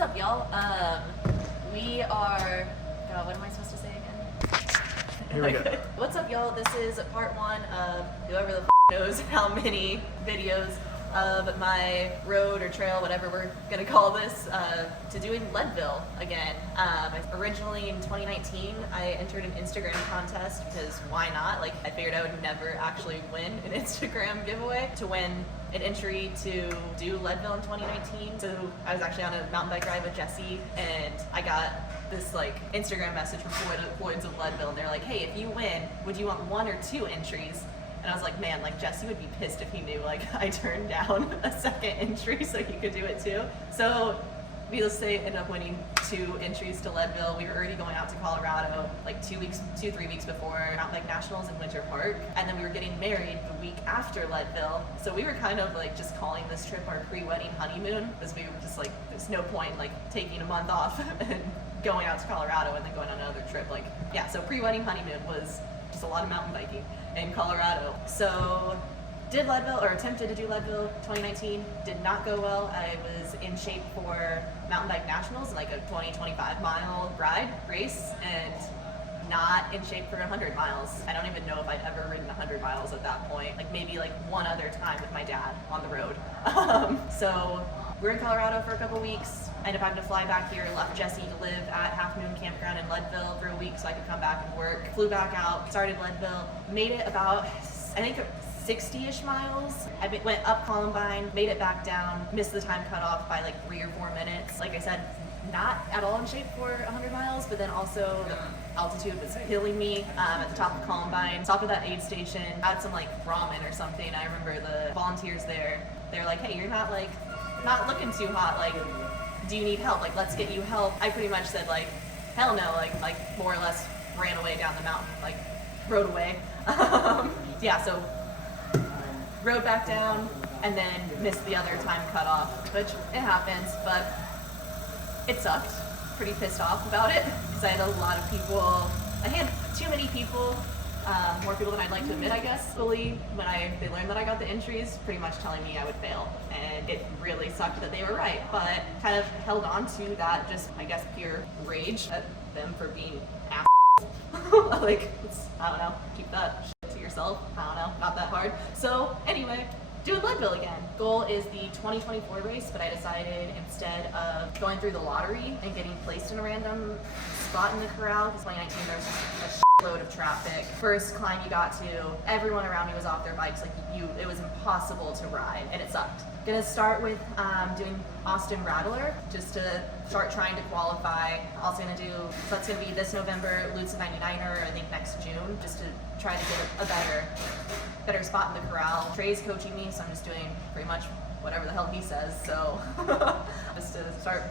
What's up, y'all? We are. God, what am I supposed to say again? Here we go. What's up, y'all? This is part one of whoever the knows how many videos of my road or trail, whatever we're gonna call this, to doing Leadville again. Originally in 2019, I entered an Instagram contest because why not? Like, I figured I would never actually win an Instagram giveaway to win an entry to do Leadville in 2019. So I was actually on a mountain bike ride with Jesse, and I got this like Instagram message from Floyd's of Leadville, and they're like, hey, if you win, would you want 1 or 2 entries? And I was like, man, like Jesse would be pissed if he knew like I turned down a second entry so he could do it too. So needless to say, ended up winning 2 entries to Leadville. We were already going out to Colorado like 3 weeks before Mountain Bike Nationals in Winter Park. And then we were getting married the week after Leadville. So we were kind of like just calling this trip our pre-wedding honeymoon, because we were just like, there's no point like taking a month off and going out to Colorado and then going on another trip. Like, yeah, so pre-wedding honeymoon was just a lot of mountain biking in Colorado. So did Leadville, or attempted to do Leadville 2019, did not go well. I was in shape for Mountain Bike Nationals, like a 20-25 mile race, and not in shape for 100 miles. I don't even know if I'd ever ridden 100 miles at that point, like maybe like one other time with my dad on the road. So we're in Colorado for a couple weeks. I ended up having to fly back here, left Jesse to live at Half Moon Campground in Leadville for a week so I could come back and work. Flew back out, started Leadville, made it about, I think 60-ish miles. I went up Columbine, made it back down, missed the time cutoff by like 3 or 4 minutes. Like I said, not at all in shape for 100 miles, but then also the altitude was killing me at the top of Columbine. Stopped at that aid station, had some like ramen or something. I remember the volunteers there, they're like, hey, you're not looking too hot, like, do you need help? Like, let's get you help. I pretty much said like, hell no, like more or less ran away down the mountain, like rode away. Yeah, so rode back down and then missed the other time cutoff, which it happens, but it sucked. Pretty pissed off about it because I had a lot of people, I had too many people, more people than I'd like to admit, I guess. Fully, when they learned that I got the entries, pretty much telling me I would fail, and it really sucked that they were right, but kind of held on to that, just, I guess, pure rage at them for being assholes. Like, I don't know, keep that shit to yourself, I don't know, not that hard. So, anyway, doing Leadville again. Goal is the 2024 race, but I decided instead of going through the lottery and getting placed in a random spot in the corral, because 2019 there was just a load of traffic. First climb you got to, everyone around me was off their bikes, like it was impossible to ride, and it sucked. Gonna start with doing Austin Rattler, just to start trying to qualify. Also gonna do, so that's gonna be this November, Lutz 99er, I think next June, just to try to get a better spot in the corral. Trey's coaching me, so I'm just doing pretty much whatever the hell he says, so just to start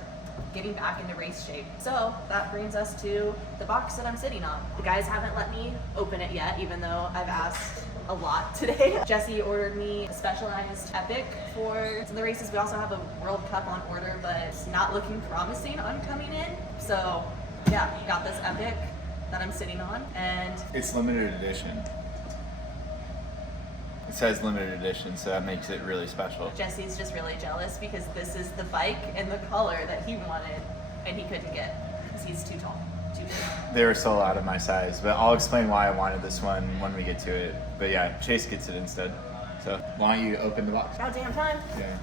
getting back into race shape. So that brings us to the box that I'm sitting on. The guys haven't let me open it yet, even though I've asked a lot today. Jesse ordered me a specialized Epic for some of the races. We also have a World Cup on order, but it's not looking promising on coming in. So yeah, got this Epic that I'm sitting on, and It's limited edition. It says limited edition, so that makes it really special. Jesse's just really jealous because this is the bike and the color that he wanted and he couldn't get because he's too tall, too big. They were sold out of my size, but I'll explain why I wanted this one when we get to it. But yeah, Chase gets it instead. So why don't you open the box? Goddamn time. Yeah.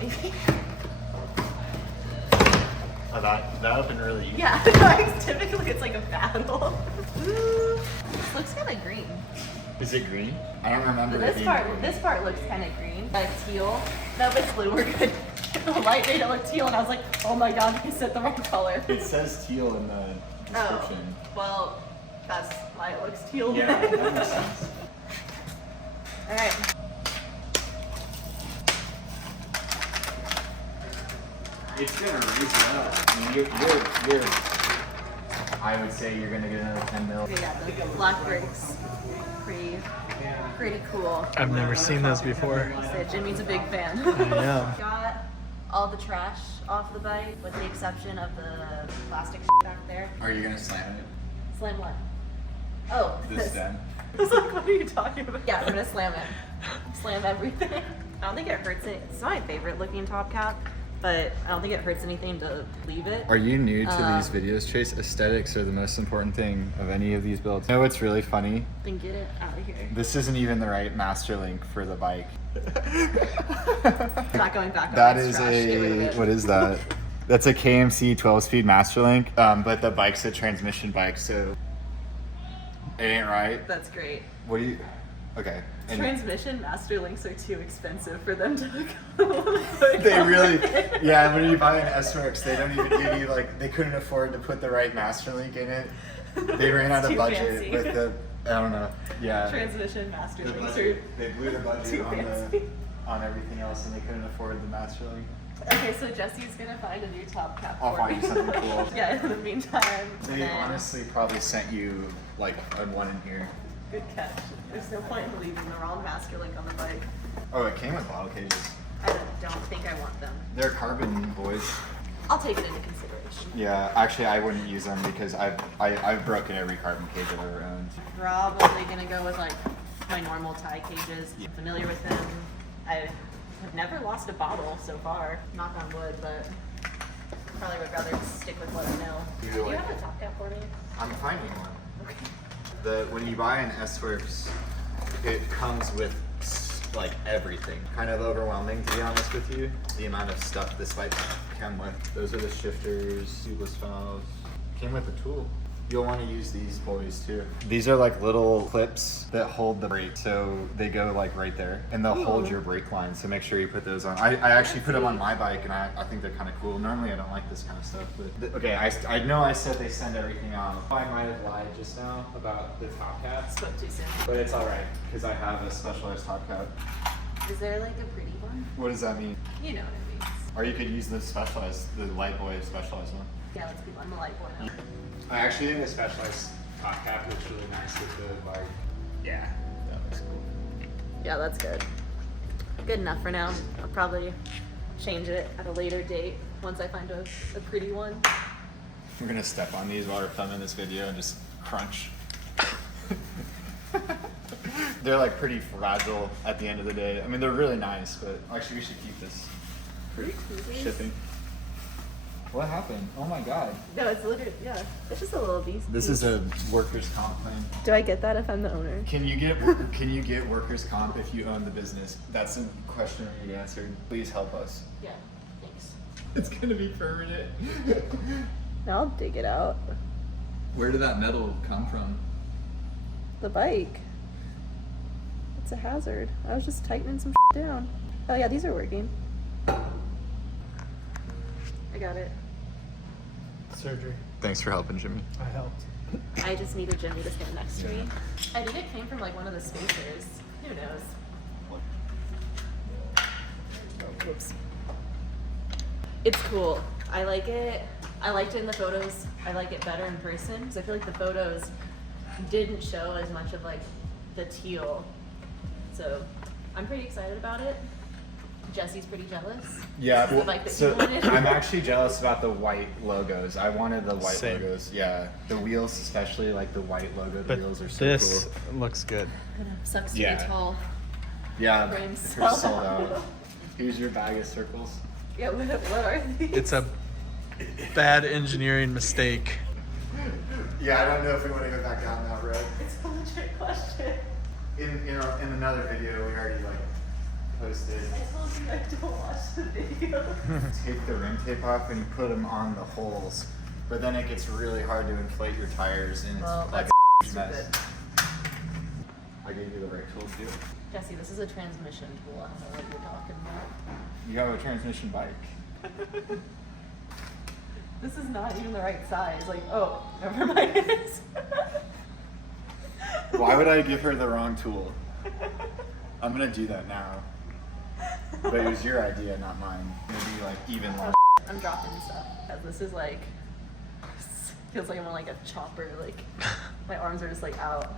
Maybe. Oh, that opened really easy. Yeah, typically it's like a battle. Ooh, this looks kind of green. Is it green? I don't remember This part looks kind of green. Teal. No, but it's blue. We're good. The light made it look teal, and I was like, oh my god, you said the wrong color. It says teal in the description. Oh, well, that's why it looks teal. Yeah, that makes sense. All right. It's gonna raise it up. I mean, you're I would say you're gonna get another 10 mil. Yeah, the black brakes. Pretty cool. I've never seen those before. So Jimmy's a big fan. I am. Got all the trash off the bike, with the exception of the plastic back there. Are you gonna slam it? Slam what? Oh, This stem? I was like, what are you talking about? Yeah, I'm gonna slam it. Slam everything. I don't think it hurts it. It's my favorite looking top cap. but I don't think it hurts anything to leave it. Are you new to these videos, Chase? Aesthetics are the most important thing of any of these builds. You know what's really funny? Then get it out of here. This isn't even the right master link for the bike. Not going back on That this is trash. Get rid of it. what is that? That's a KMC 12-speed master link, but the bike's a transmission bike, so it ain't right. That's great. What do you? Okay. And Transmission master links are too expensive for them to they really, yeah. When you buy an S-Works, they don't even give you like they couldn't afford to put the right master link in it. They ran out of Too budget fancy. with the. I don't know. Yeah. Transmission master The links budget, are they blew the budget too on fancy. on everything else, and they couldn't afford the master link. Okay, so Jesse's gonna find a new top cap I'll for find me. you something cool. Yeah, in the meantime. They and then- honestly probably sent you like a one in here. Good catch. There's no point in leaving the wrong master link on the bike. Oh, it came with bottle cages. I don't think I want them. They're carbon, boys. I'll take it into consideration. Yeah, actually, I wouldn't use them because I've broken every carbon cage I've ever owned. Probably gonna go with like my normal tie cages. I'm familiar with them. I have never lost a bottle so far. Knock on wood, but probably would rather stick with what I know. You Do you like have it? a top cap for me? I'm finding one. Okay. When you buy an S-Works, it comes with like everything. Kind of overwhelming, to be honest with you, the amount of stuff this bike came with. Those are the shifters, tubeless valves. Came with a tool. You'll want to use these boys too. These are like little clips that hold the brake, so they go like right there, and they'll hold your brake line. So make sure you put those on. I actually put them on my bike, and I think they're kind of cool. Normally I don't like this kind of stuff, but okay. I know I said they send everything out. I might have lied just now about the top cap, Spoke too soon. but it's all right because I have a specialized top cap. Is there like a pretty one? What does that mean? You know what it means. Or you could use the light boy specialized one. Yeah, let's keep on the light boy now. I actually think the specialized top cap looks really nice with the like. Yeah, that looks cool. Yeah, that's good. Good enough for now. I'll probably change it at a later date once I find a pretty one. We're gonna step on these while we're filming this video and just crunch. They're like pretty fragile at the end of the day. I mean, they're really nice, but actually we should keep this for shipping. What happened? Oh my god. No, it's literally, yeah. It's just a little beast. This is a workers' comp claim. Do I get that if I'm the owner? Can you get workers' comp if you own the business? That's a question we need answered. Please help us. Yeah, thanks. It's gonna be permanent. Now I'll dig it out. Where did that metal come from? The bike. It's a hazard. I was just tightening some down. Oh yeah, these are working. I got it. Surgery. Thanks for helping, Jimmy. I helped. I just needed Jimmy to stand next to me. I think it came from like one of the spacers. Who knows? Oh, whoops. It's cool. I like it. I liked it in the photos. I like it better in person because I feel like the photos didn't show as much of like the teal. So I'm pretty excited about it. Jesse's pretty jealous. Yeah, This is the bike that so you wanted. I'm actually jealous about the white logos. I wanted the white Same. logos. Yeah, the wheels, especially like the white logo. The But wheels are so this cool. looks good. Sucks to Yeah. be tall. Yeah, Frames they're sold sold out. out. Here's your bag of circles. Yeah, what are these? It's a bad engineering mistake. Yeah, I don't know if we want to go back down that road. It's a legit question. In another video, we already like posted. I told you I don't watch the video. Take the rim tape off and you put them on the holes, but then it gets really hard to inflate your tires and it's Well, like that's a mess. stupid. I gave you the right tools too. Jesse, this is a transmission tool. I don't know what you're talking about. You have a transmission bike. This is not even the right size. Like, oh, never mind. Why would I give her the wrong tool? I'm gonna do that now. But it was your idea, not mine. Maybe like even less. I'm dropping stuff. This is like, feels like I'm on like a chopper. Like, my arms are just like out.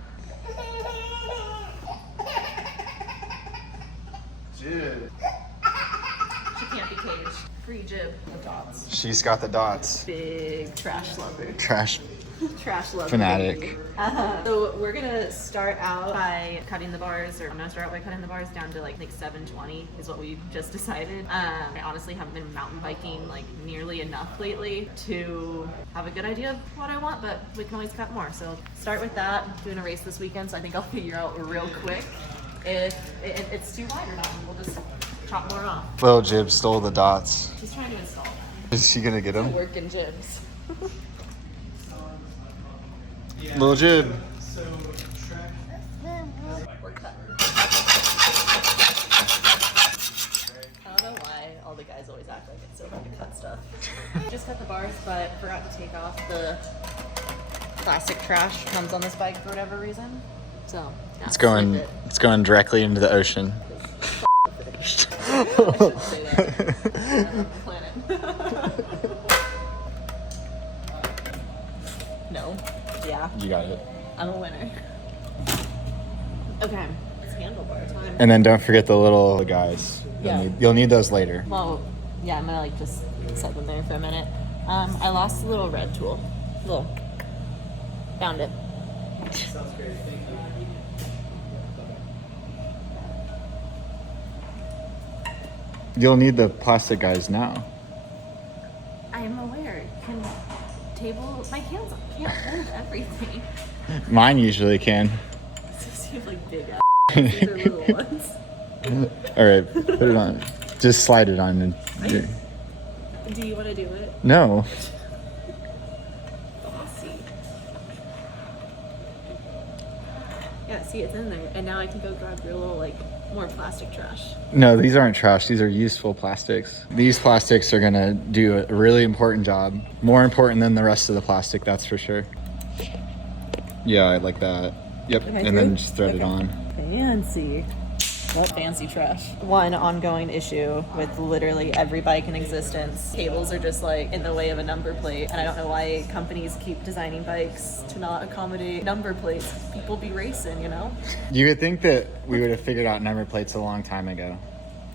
Jib. She can't be caged. Free jib. The dots. She's got the dots. Big trash lover. Trash. Trash love. fanatic. So we're gonna start out by cutting the bars, or I'm gonna start out by cutting the bars down to like 720 is what we just decided. I honestly haven't been mountain biking like nearly enough lately to have a good idea of what I want, but we can always cut more. So start with that. I'm doing a race this weekend, so I think I'll figure out real quick if it's too wide or not, and we'll just chop more off. Little Jib stole the dots. She's trying to install them. Is she gonna get them? Working jibs. Little Jib. We're cut. I don't know why all the guys always act like it's so hard to cut stuff. Just cut the bars, but forgot to take off the plastic trash comes on this bike for whatever reason. So yeah, It's going. slipped It's going directly into the ocean. it. I shouldn't say that. Planet. No. Yeah. You got it. I'm a winner. Okay. It's handlebar time. And then don't forget the little guys. Yeah. You'll need those later. Well, yeah, I'm gonna like just set them there for a minute. I lost the little red tool. Found it. Sounds great. Thank you. You'll need the plastic guys now. I am aware. My hands can't hold everything. Mine usually can. These have like big ass. These are little ones. All right, put it on. Just slide it on. And Do you want to do it? no. Bossy. Yeah, see, it's in there, and now I can go grab your little like more plastic trash. No, these aren't trash. These are useful plastics. These plastics are gonna do a really important job. More important than the rest of the plastic, that's for sure. Yeah, I like that. Yep, Okay, and then good. just thread it on. Fancy. What fancy trash? One ongoing issue with literally every bike in existence. Cables are just like in the way of a number plate. And I don't know why companies keep designing bikes to not accommodate number plates. People be racing, you know? You would think that we would have figured out number plates a long time ago.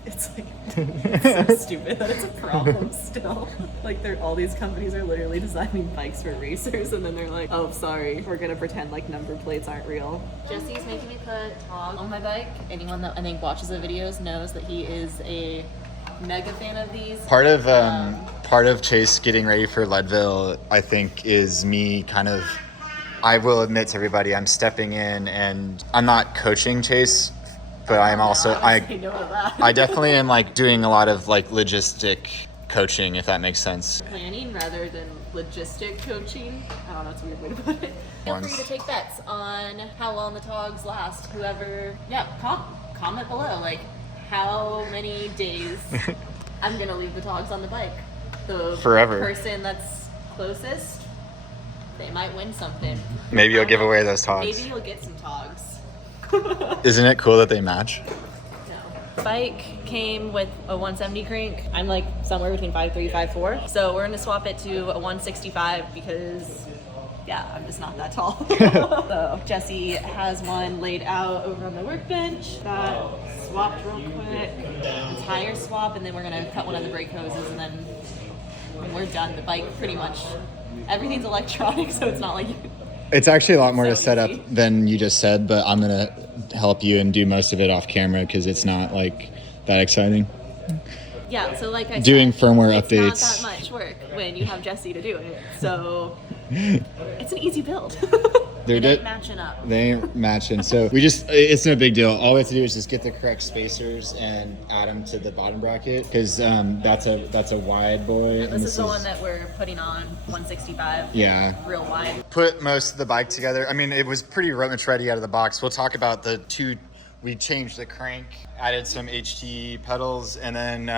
It's like it's so stupid that it's a problem still. Like all these companies are literally designing bikes for racers, and then they're like, oh, sorry, we're gonna pretend like number plates aren't real. Jesse's making me put tags on my bike. Anyone that I think watches the videos knows that he is a mega fan of these. Part of Chase getting ready for Leadville, I think, is me kind of. I will admit to everybody, I'm stepping in, and I'm not coaching Chase. But I'm also I definitely am like doing a lot of like logistic coaching, if that makes sense. Planning rather than logistic coaching. I don't know, it's a weird way to put it. Feel free to take bets on how long the togs last. Whoever, comment below like how many days I'm gonna leave the togs on the bike. The Forever. person that's closest, they might win something. Maybe you'll give away those togs. Maybe you'll get some togs. Isn't it cool that they match? No. Bike came with a 170 crank. I'm like somewhere between 5'3", 5'4". So we're gonna swap it to a 165 because, yeah, I'm just not that tall. So Jesse has one laid out over on the workbench. Got swapped real quick. A tire swap, and then we're gonna cut one of the brake hoses, and then when we're done, the bike pretty much everything's electronic, so it's not like. It's actually a lot more So to set up easy. than you just said, but I'm gonna help you and do most of it off camera because it's not like that exciting. Yeah, so like I Doing said, firmware it's updates. not that much work when you have Jesse to do it. So it's an easy build. They're It ain't matching up. They ain't matching. So it's no big deal. All we have to do is just get the correct spacers and add them to the bottom bracket because that's a wide boy. This is the one that we're putting on 165. Yeah. Real wide. Put most of the bike together. I mean, it was pretty much ready out of the box. We'll talk about the two. We changed the crank, added some HT pedals, and then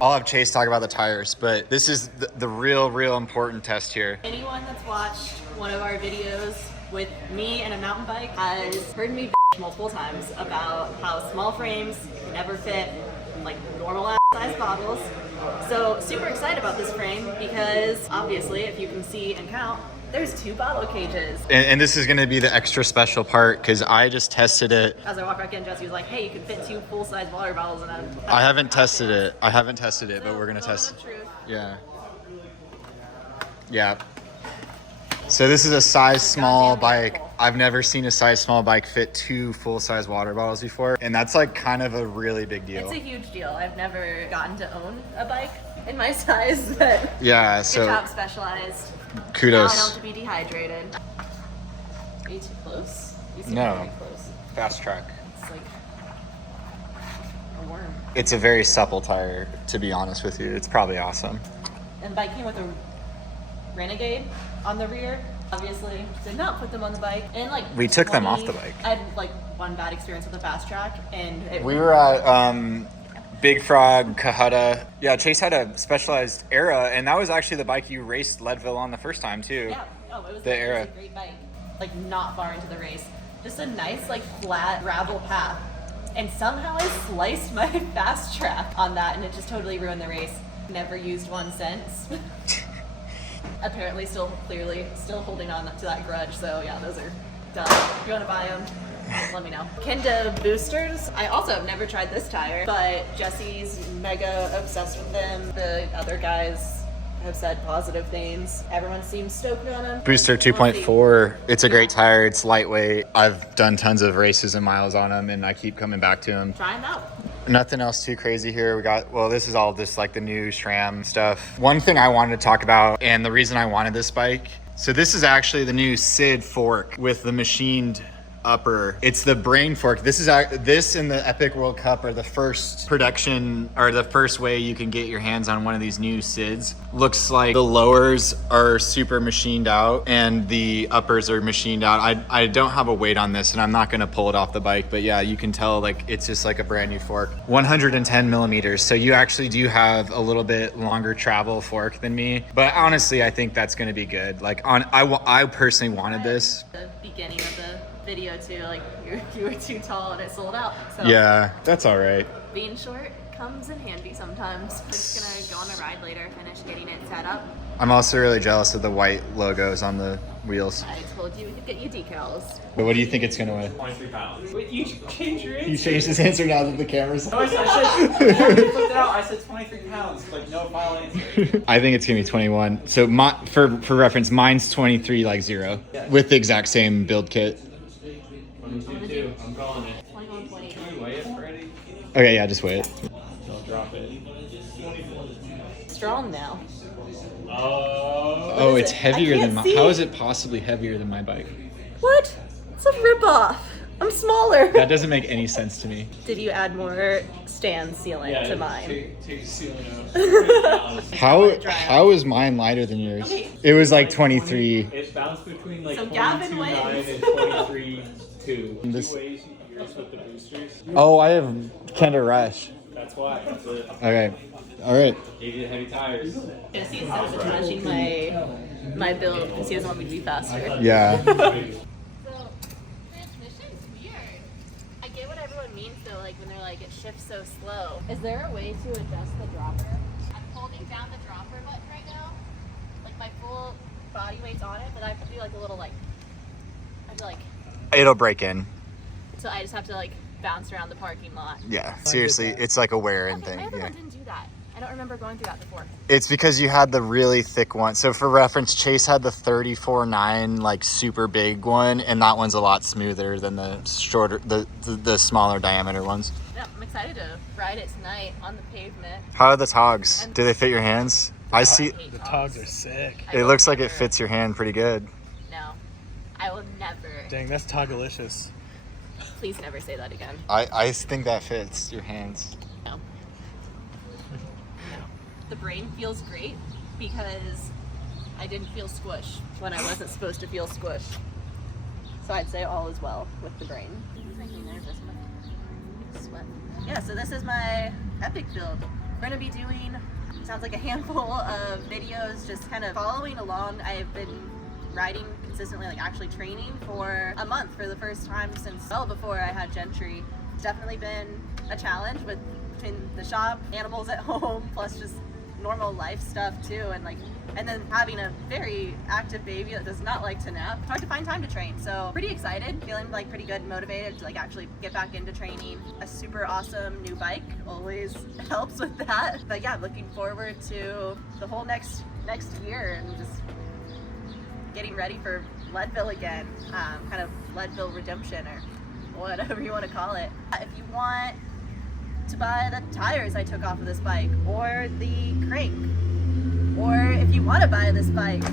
I'll have Chase talk about the tires. But this is the real important test here. Anyone that's watched one of our videos with me and a mountain bike has heard me multiple times about how small frames can never fit like normal ass size bottles. So super excited about this frame because obviously, if you can see and count, there's 2 bottle cages. And this is going to be the extra special part because I just tested it. As I walked back in, Jesse was like, hey, you can fit 2 full-size water bottles in them. I haven't tested it, but we're going to test it. Truth. Yeah. Yeah. So this is a size small Goddamn bike. beautiful. I've never seen a size small bike fit 2 full-size water bottles before, and that's like kind of a really big deal. It's a huge deal. I've never gotten to own a bike in my size, but Yeah, good so job, Specialized. Now I kudos. don't have to be dehydrated. Are you too close? You seem No. very close. Fast track. It's like a worm. It's a very supple tire, to be honest with you. It's probably awesome. And the bike came with a Renegade on the rear. Obviously, did not put them on the bike. And like We took them off the bike. I had like one bad experience with the fast track, and it We were at Big Frog, Cahutta. Yeah, Chase had a Specialized Era, and that was actually the bike you raced Leadville on the first time too. Yeah. Oh, it was, The it was Era. a great bike. Like not far into the race, just a nice like flat gravel path, and somehow I sliced my fast track on that, and it just totally ruined the race. Never used one since. Apparently, still holding on to that grudge. So yeah, those are done. If you want to buy them, let me know. Kenda boosters. I also have never tried this tire, but Jesse's mega obsessed with them. The other guys have said positive things. Everyone seems stoked on them. Booster 2.4. It's a great tire. It's lightweight. I've done tons of races and miles on them, and I keep coming back to them. Try them out. Nothing else too crazy here. We got, well, this is all just like the new SRAM stuff. One thing I wanted to talk about, and the reason I wanted this bike, so this is actually the new SID fork with the machined upper. It's the brain fork. This in the Epic World Cup are the first production, or the first way you can get your hands on one of these new SIDs. Looks like the lowers are super machined out and the uppers are machined out. I don't have a weight on this and I'm not gonna pull it off the bike, but yeah, you can tell like it's just like a brand new fork. 110 millimeters. So you actually do have a little bit longer travel fork than me, but honestly, I think that's gonna be good. Like I personally wanted this. The beginning of the video too, like you were too tall and it sold out. So Yeah, that's all right. being short comes in handy sometimes. We're just gonna go on a ride later, finish getting it set up. I'm also really jealous of the white logos on the wheels. I told you we could get you decals. But what do you think it's gonna weigh? 23 pounds. Wait, you changed your answer? You changed his answer now that the camera's No, I said, I flipped it out. I said 23 pounds. Like, no final answer. I think it's gonna be 21. So for reference, mine's 23 like 0 with the exact same build kit. 22. I'm calling it. 21, 20. Can we weigh it already? Okay, yeah, just wait. Don't drop it. Strong now. Oh, is it's it? heavier I than can't my. see. How is it possibly heavier than my bike? What? It's a ripoff. I'm smaller. That doesn't make any sense to me. Did you add more stand sealing to mine? Take ceiling out. How is mine lighter than yours? Okay. It was like 23. It bounced between like So Gavin 22.9 wins. and 23.2. This- 2 ways yours with the boosters. Oh, I have Kenda Rush. That's why. That's it. Okay, all right. Gave you the heavy tires. Jesse is sabotaging my build because he doesn't want me to be faster. Yeah. So, transmission's weird. I get what everyone means though, like when they're like, it shifts so slow. Is there a way to adjust the dropper? I'm holding down the dropper button right now. Like my full body weight's on it, but I have to do like a little like, I have to like, It'll break in. so I just have to like bounce around the parking lot. Yeah. Seriously, it's like a wear-in Okay, my thing. other Yeah. one didn't do that. I don't remember going through that before. It's because you had the really thick one. So for reference, Chase had the 34.9 like super big one, and that one's a lot smoother than the shorter, the smaller diameter ones. Yeah, I'm excited to ride it tonight on the pavement. How are the togs? Do they fit your hands? I see. hate The togs. togs are sick. I It will looks like it never- fits your hand pretty good. No, I will never. Dang, that's togalicious. Please never say that again. I think that fits your hands. No. No. The brain feels great because I didn't feel squish when I wasn't supposed to feel squish. So I'd say all is well with the brain. It's making me nervous. but Sweat. Yeah, so this is my epic build. We're gonna be doing, sounds like a handful of videos, just kind of following along. I've been riding consistently, like actually training for a month for the first time since well before I had Gentry. It's definitely been a challenge with between the shop, animals at home, plus just normal life stuff too, and then having a very active baby that does not like to nap. Hard to find time to train. So pretty excited, feeling like pretty good and motivated to like actually get back into training. A super awesome new bike always helps with that. But yeah, looking forward to the whole next year and just getting ready for Leadville again, kind of Leadville redemption or whatever you want to call it. If you want to buy the tires I took off of this bike, or the crank, or if you want to buy this bike,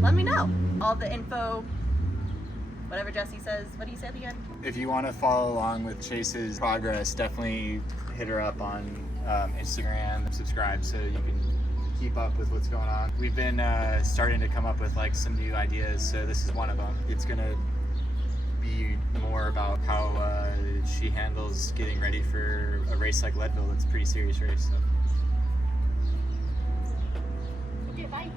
let me know. All the info, whatever Jesse says. What do you say at the end? If you want to follow along with Chase's progress, definitely hit her up on Instagram and subscribe so you can keep up with what's going on. We've been starting to come up with like some new ideas, so this is one of them. It's gonna be more about how she handles getting ready for a race like Leadville. It's a pretty serious race. So. Okay, bye.